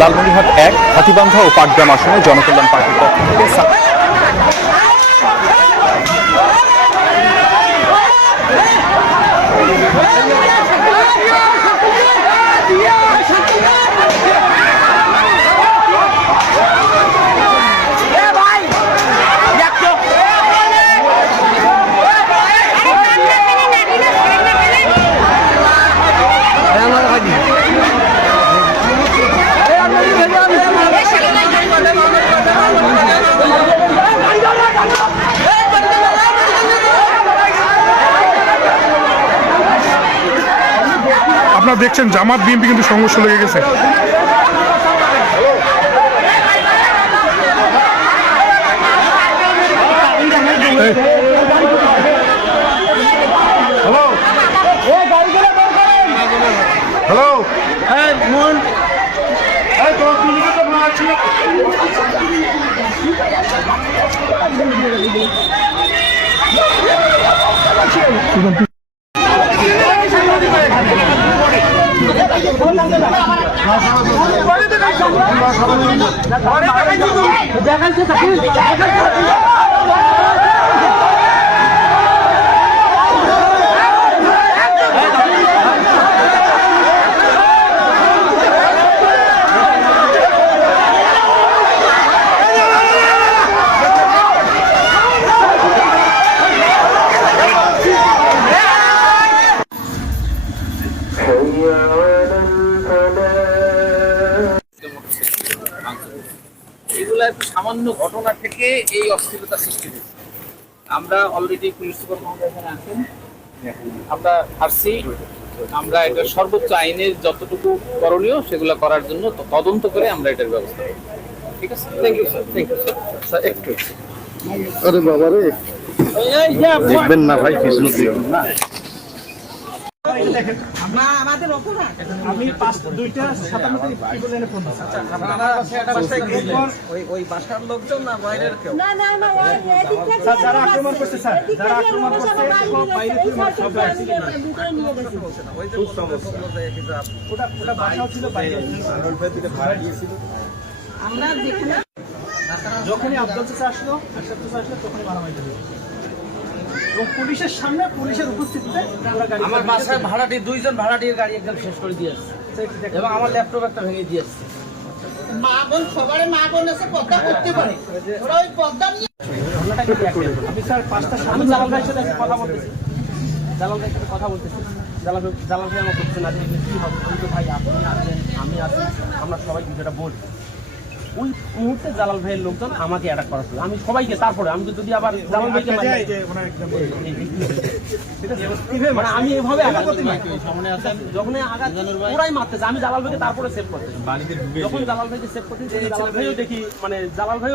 লালমনিরহাট ১ হাতীবান্ধা ও পাটগ্রাম আসনে জনকল্যাণ পার্টির পক্ষ থেকে আপনারা দেখছেন জামাত বিএনপি কিন্তু সংঘর্ষ লেগে গেছে। হ্যালো এগুলা একটু সামান্য ঘটনা থেকে এই অস্থিরতা সৃষ্টি হয়েছে। আমরা অলরেডি পুলিশ সুপার মহোদয় এখানে আছেন, আমরা আসছি, আমরা এটা সর্বোচ্চ আইনের যতটুকু করণীয় সেগুলো করার জন্য তদন্ত করে আমরা এটার ব্যবস্থা করব। ঠিক আছে, thank you sir, thank you sir. Sir একটু আরে বাবা রে, দেখবেন না ভাই, পিছনে দেখবেন না। আমি 2টা 57 বলে ফোন ওই বাসার লোকজন না বাইরের কেউ? না না না, স্যার যারা আক্রমণ করছে, স্যার যারা আক্রমণ করছে বাইরে সব ভিতরে নিয়ে গেছে। ওই যে ওটা বাসাও ছিল, বাইরে থেকে ভাড়া দিয়েছিল। আমরা দেখি না, যখনই আব্দুল চাচা আসলো, আশরাফ চাচা আসলো, তখনই মারামারি হলো। এবং পুলিশের সামনে, পুলিশের উপস্থিতিতে আমার বাসায় ভাড়াটি 2 জন ভাড়াটির গাড়ি একদম শেষ করে দিয়েছে এবং আমার ল্যাপটপ একটা ভেঙে দিয়েছে। মা বোন সবারে মা বোন এসে পদ্মা করতে পারে, ওরা ওই পদ্মা নিয়ে আমি স্যার 5টা আমি জালাল ভাইয়ের সাথে কথা বলতেছি, জালাল ভাইয়ের সাথে কথা বলতেছি। জালাল ভাই আমার করছে না, কি হবে? আমি তো ভাই আপনি আছেন, আমি আছি, আমরা সবাই বিষয়টা বলি। ওই মুহূর্তে জালাল ভাইয়ের লোকজন আমাকে অ্যাটাক করা ছিল। আমি সবাইকে, তারপরে আমি তো যদি আবার জালাল ভাইকে মানে আমি এভাবে আঘাত সামনে আসেন, যখন আঘাত ওরাই মারতেছে, আমি জালাল ভাইকে তারপরে সেভ করতেছি। যখন জালাল ভাইকে সেভ করতেছি, জালাল ভাইও দেখি মানে জালাল ভাই